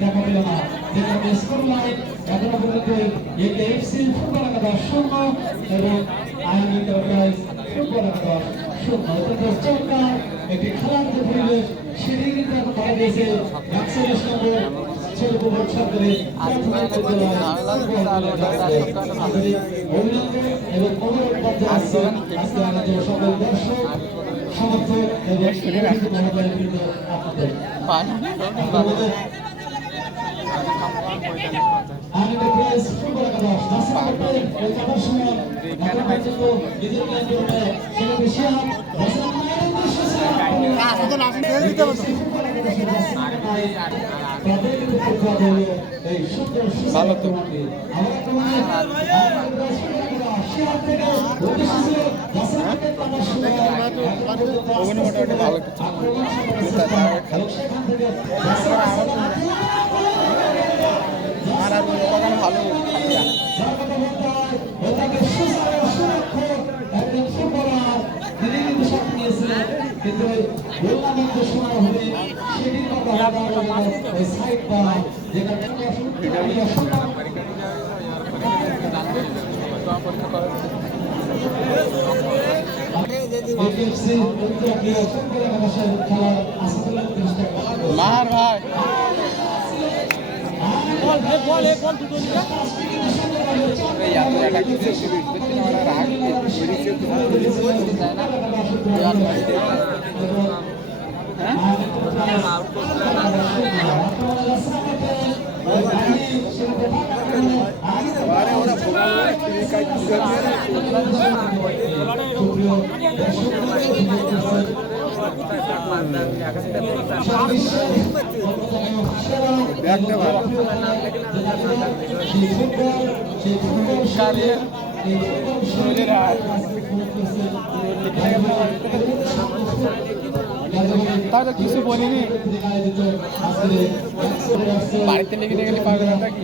দেখা পেল না, যেখানে স্কোর লাইন এখনো পর্যন্ত একেএফসি ফুটবল একাদশ 0 এবং আয়ান এন্টারপ্রাইজ ফুটবল একাদশ 0। অত্যন্ত চমৎকার একটি খেলার যে পরিবেশ সেটি কিন্তু এখন পাওয়া গেছে 41 নম্বর ছোটপুকুর সরকারি প্রাথমিক বিদ্যালয় অভিনন্দন এবং অনুরোধ করতে আসছে আজকে আমাদের সকল দর্শক সমর্থক এবং কিন্তু আপনাদের এন্টারপ্রাইজ ফুটবল একাদশ বাসের এই খেলার সময় এখনো পর্যন্ত নিজের নিয়ন্ত্রণে সেটা বেশি ভালো তো মোটামুটি ভালো ভালো কিন্তু গোললামন্ত শোনা হবে সেটির কথা ওই সাইডটা যেখানে মার ভাই বল বল বল দুটো নিয়ে এই यात्रा কিছু শুরু করতে না ওরা রাগ তাহলে কিছু বলিনি বাড়িতে লেগে গেলে পাগল নাকি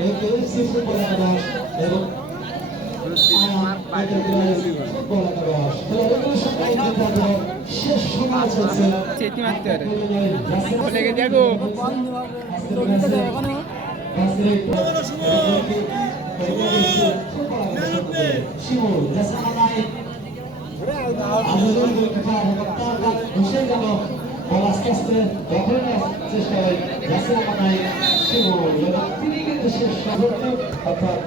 চেতি মারতে পারে লেগে যাবো আস্তে আস্তে চেষ্টা হয় তিনি কিন্তু শেষ অর্থাৎ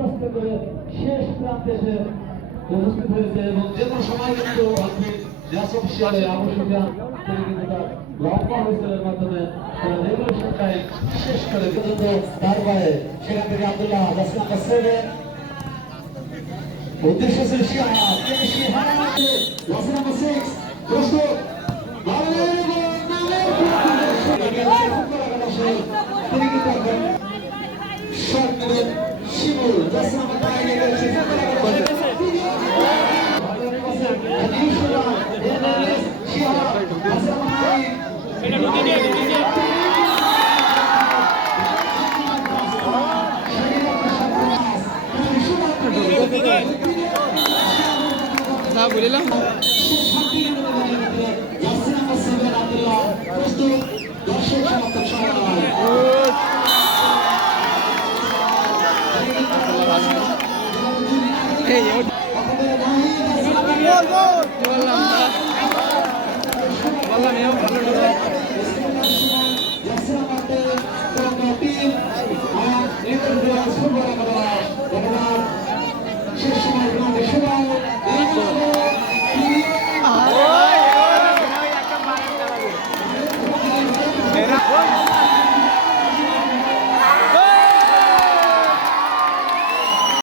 আস্তে করে শেষ প্রান্তে এসে উপস্থিত হয়েছে এবং যে কোনো সময় কিন্তু শেষ করে তার বাইরে সেখান থেকে আব্দুল্লাহ উদ্দেশ্য শিমুল বলিলাম Go, go!